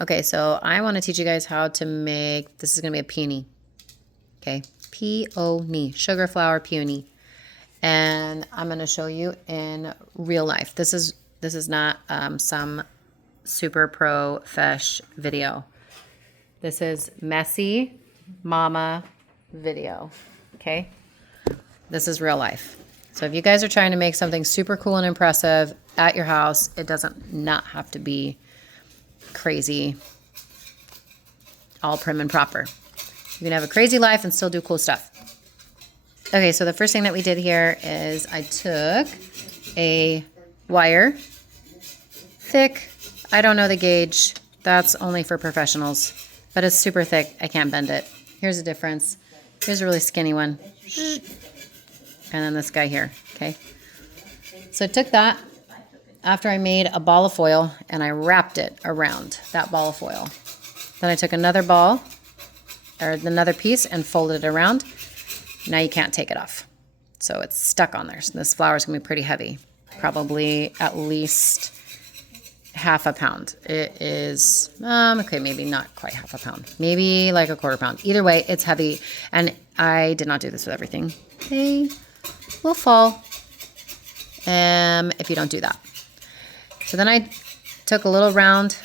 Okay, so I want to teach you guys how to make, this is going to be a peony. Okay, peony, sugar flower peony. And I'm going to show you in real life. This is not some super pro fesh video. This is messy mama video. Okay, this is real life. So if you guys are trying to make something super cool and impressive at your house, it doesn't not have to be crazy, all prim and proper. You can have a crazy life and still do cool stuff. Okay, so the first thing that we did here is I took a wire, thick, I don't know the gauge, that's only for professionals, but it's super thick, I can't bend it. Here's the difference. Here's a really skinny one. And then this guy here, okay? So I took that after I made a ball of foil and I wrapped it around that ball of foil. Then I took another ball, or another piece, and folded it around. Now you can't take it off. So it's stuck on there. So this flower is gonna be pretty heavy. Probably at least half a pound. It is, okay, maybe not quite half a pound. Maybe like a quarter pound. Either way, it's heavy. And I did not do this with everything. They will fall if you don't do that. So then I took a little round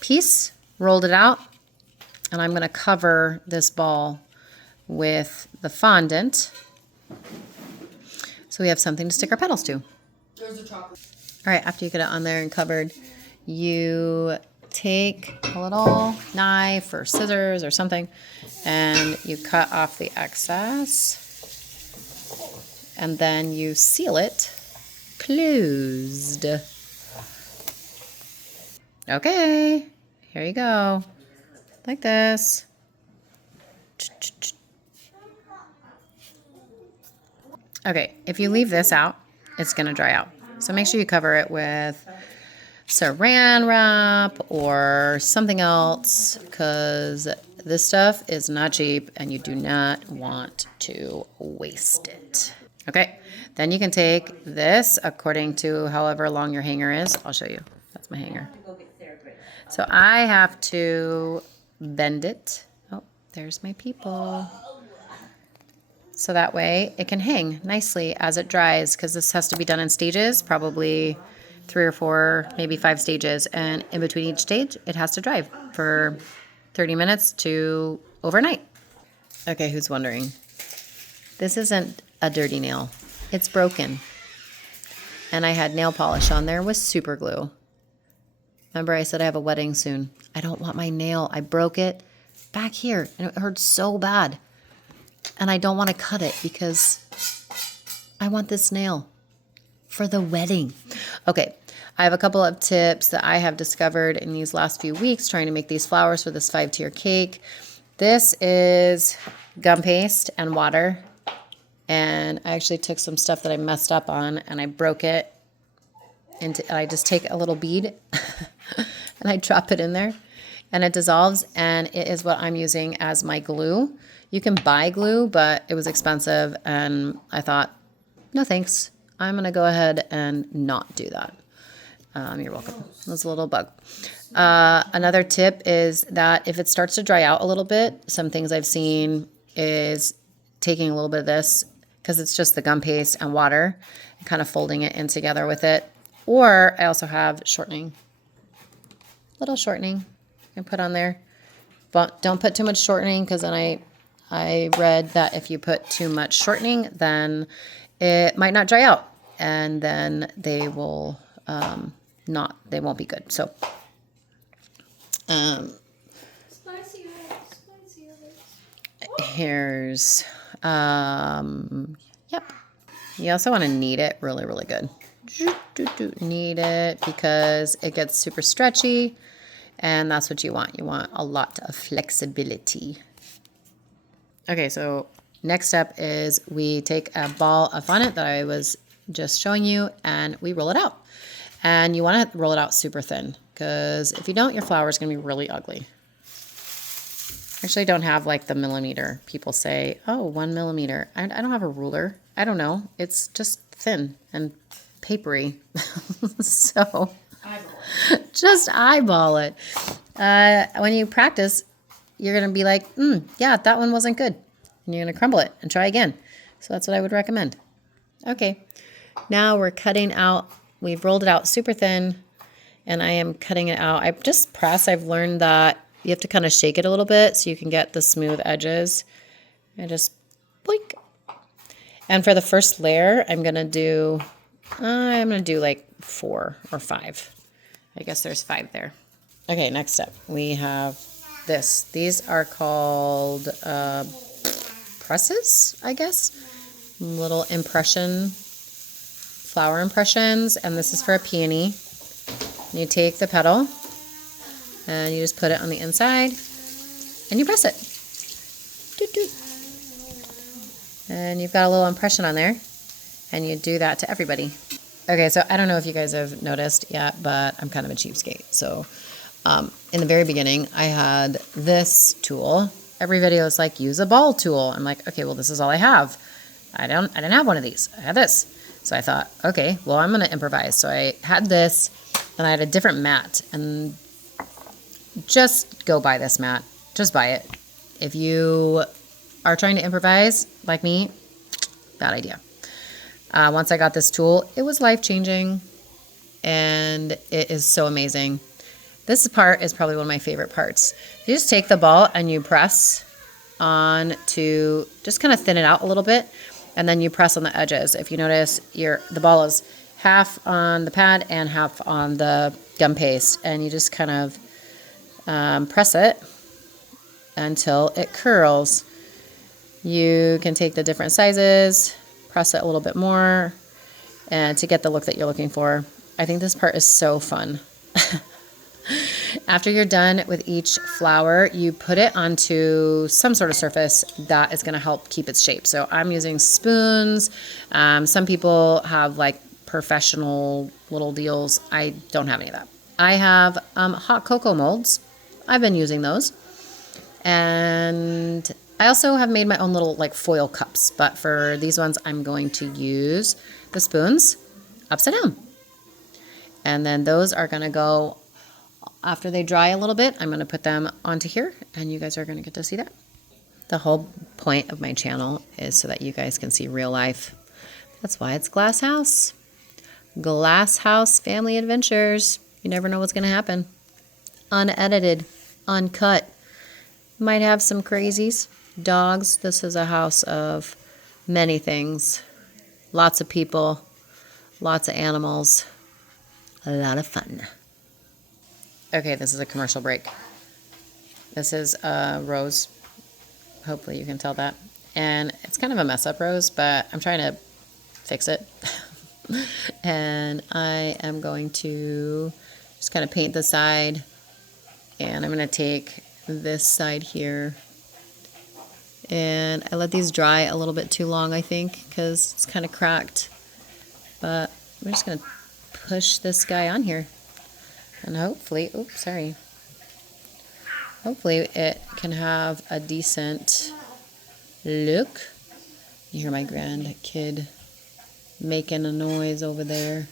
piece, rolled it out, and I'm gonna cover this ball with the fondant so we have something to stick our petals to. There's a chocolate. All right, after you get it on there and covered, you take a little knife or scissors or something and you cut off the excess and then you seal it closed. Okay, here you go, like this. Okay, if you leave this out, it's gonna dry out. So make sure you cover it with saran wrap or something else because this stuff is not cheap and you do not want to waste it. Okay, then you can take this according to however long your hanger is. I'll show you, that's my hanger. So I have to bend it. Oh, there's my people. So that way it can hang nicely as it dries because this has to be done in stages, probably 3 or 4, maybe 5 stages. And in between each stage, it has to dry for 30 minutes to overnight. Okay, who's wondering? This isn't a dirty nail. It's broken. And I had nail polish on there with super glue. Remember I said I have a wedding soon. I don't want my nail. I broke it back here and it hurt so bad. And I don't want to cut it because I want this nail for the wedding. Okay, I have a couple of tips that I have discovered in these last few weeks trying to make these flowers for this 5-tier cake. This is gum paste and water. And I actually took some stuff that I messed up on and I broke it into, I just take a little bead and I drop it in there and it dissolves, and it is what I'm using as my glue. You can buy glue, but it was expensive and I thought, no thanks. I'm gonna go ahead and not do that. You're welcome. That's a little bug. Another tip is that if it starts to dry out a little bit, some things I've seen is taking a little bit of this, because it's just the gum paste and water, and kind of folding it in together with it. Or I also have shortening, little shortening I put on there. But don't put too much shortening because then I read that if you put too much shortening, then it might not dry out, and then they will they won't be good. So here's yep. You also want to knead it really, really good. Knead it because it gets super stretchy, and that's what you want. You want a lot of flexibility. Okay, so next step is we take a ball of fondant that I was just showing you and we roll it out. And you want to roll it out super thin because if you don't, your flower is going to be really ugly. Actually, I don't have like the millimeter. People say, oh, 1 millimeter. I don't have a ruler. I don't know. It's just thin and papery. So just eyeball it. when you practice, you're going to be like, yeah, that one wasn't good. And you're going to crumble it and try again. So that's what I would recommend. Okay, now we're cutting out. We've rolled it out super thin, and I am cutting it out. I just press. I've learned that you have to kind of shake it a little bit so you can get the smooth edges. And just boink. And for the first layer, I'm going to do like 4 or 5. I guess there's 5 there. Okay, next step. We have this. These are called presses, I guess. Little flower impressions. And this is for a peony. You take the petal and you just put it on the inside and you press it. Doot, doot. And you've got a little impression on there, and you do that to everybody. Okay, so I don't know if you guys have noticed yet, but I'm kind of a cheapskate. So in the very beginning, I had this tool. Every video is like, use a ball tool. I'm like, okay, well, this is all I have. I didn't have one of these. I had this. So I thought, okay, well, I'm going to improvise. So I had this, and I had a different mat. And just go buy this mat. Just buy it. If you are trying to improvise like me, bad idea. Once I got this tool, it was life-changing, and it is so amazing. This part is probably one of my favorite parts. You just take the ball and you press on to just kind of thin it out a little bit, and then you press on the edges. If you notice, the ball is half on the pad and half on the gum paste, and you just kind of press it until it curls. You can take the different sizes, press it a little bit more, and to get the look that you're looking for. I think this part is so fun. After you're done with each flower, you put it onto some sort of surface that is going to help keep its shape. So I'm using spoons. Some people have like professional little deals. I don't have any of that. I have hot cocoa molds. I've been using those. And I also have made my own little like foil cups, but for these ones, I'm going to use the spoons upside down. And then those are going to go, after they dry a little bit, I'm going to put them onto here, and you guys are going to get to see that. The whole point of my channel is so that you guys can see real life. That's why it's Glass House. Glass House Family Adventures. You never know what's going to happen. Unedited, uncut. Might have some crazies. Dogs. This is a house of many things. Lots of people. Lots of animals. A lot of fun. Okay, this is a commercial break. This is a rose. Hopefully you can tell that. And it's kind of a mess up rose, but I'm trying to fix it. And I am going to just kind of paint the side. And I'm going to take this side here. And I let these dry a little bit too long, I think, because it's kind of cracked. But I'm just going to push this guy on here. And hopefully, hopefully it can have a decent look. You hear my grandkid making a noise over there.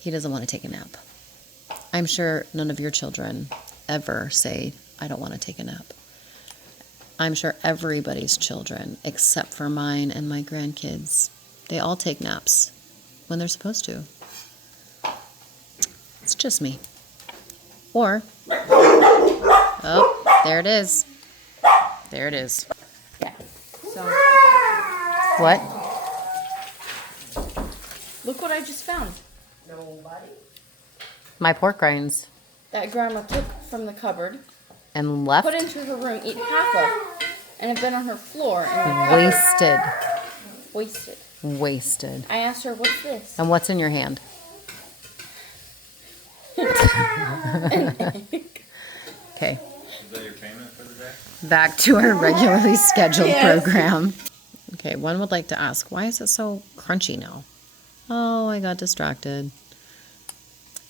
He doesn't want to take a nap. I'm sure none of your children ever say, I don't want to take a nap. I'm sure everybody's children, except for mine and my grandkids, they all take naps when they're supposed to. It's just me. Or, oh, there it is. There it is. Yeah. So, what? look what I just found. Nobody. My pork rinds. That Grandma took from the cupboard, And left. put into her room, eat half of, and have been on her floor and Wasted. wasted. Wasted. I asked her, "What's this?" And what's in your hand? Okay. Is that your payment for the day? Back to our regularly scheduled Yes. program. Okay, one would like to ask, why is it so crunchy now? Oh, I got distracted.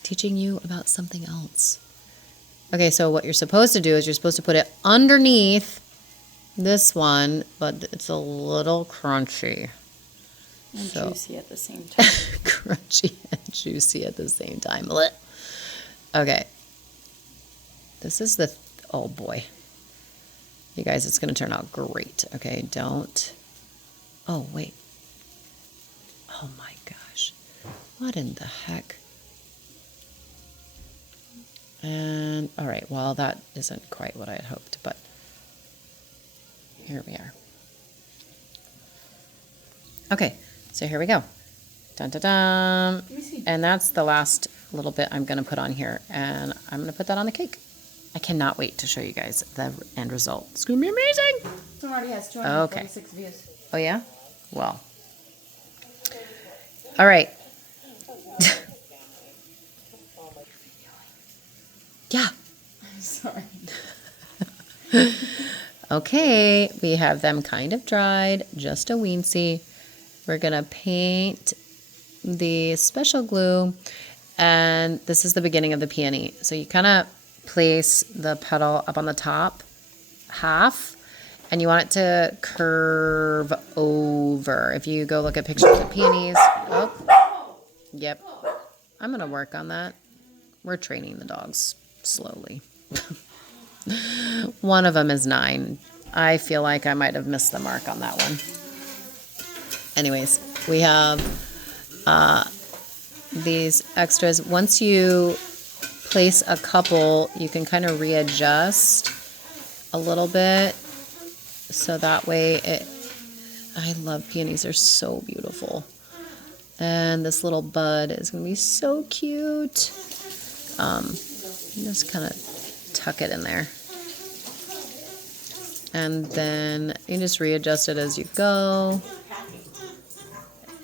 Teaching you about something else. Okay, so what you're supposed to do is you're supposed to put it underneath this one, but it's a little crunchy. And So- juicy at the same time. Crunchy and juicy at the same time. Blech. Okay. This is the, oh boy. You guys, it's going to turn out great. Okay, don't. Oh, wait. Oh my gosh. What in the heck? And, all right, well, that isn't quite what I had hoped, but here we are. Okay, so here we go. Dun, dun, dun. Let me see. And that's the last little bit I'm going to put on here, and I'm going to put that on the cake. I cannot wait to show you guys the end result. It's going to be amazing. This one already has 246 views. Oh, yeah? Well. All right. Yeah. I'm sorry. Okay, we have them kind of dried, just a weensy. We're going to paint the special glue, and this is the beginning of the peony. So you kind of place the petal up on the top half, and you want it to curve over. If you go look at pictures of peonies, oh, yep, I'm going to work on that. We're training the dogs slowly. One of them is 9. I feel like I might have missed the mark on that one. Anyways, we have these extras. Once you place a couple, you can kind of readjust a little bit. So that way I love peonies. They're so beautiful. And this little bud is going to be so cute. Just kind of tuck it in there. And then you just readjust it as you go.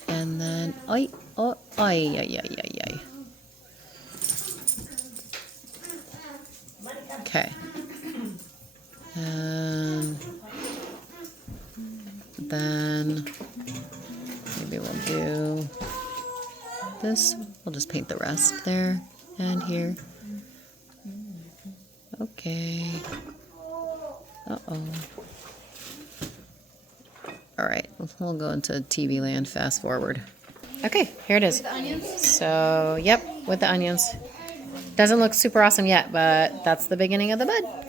And then, oi, oh, ay, ay, ay, ay, ay. Okay. And then maybe we'll do this. We'll just paint the rest there and here. Okay. Uh-oh. All right, we'll go into TV land, fast forward. Okay, here it is. So, yep, with the onions. Doesn't look super awesome yet, but that's the beginning of the bud.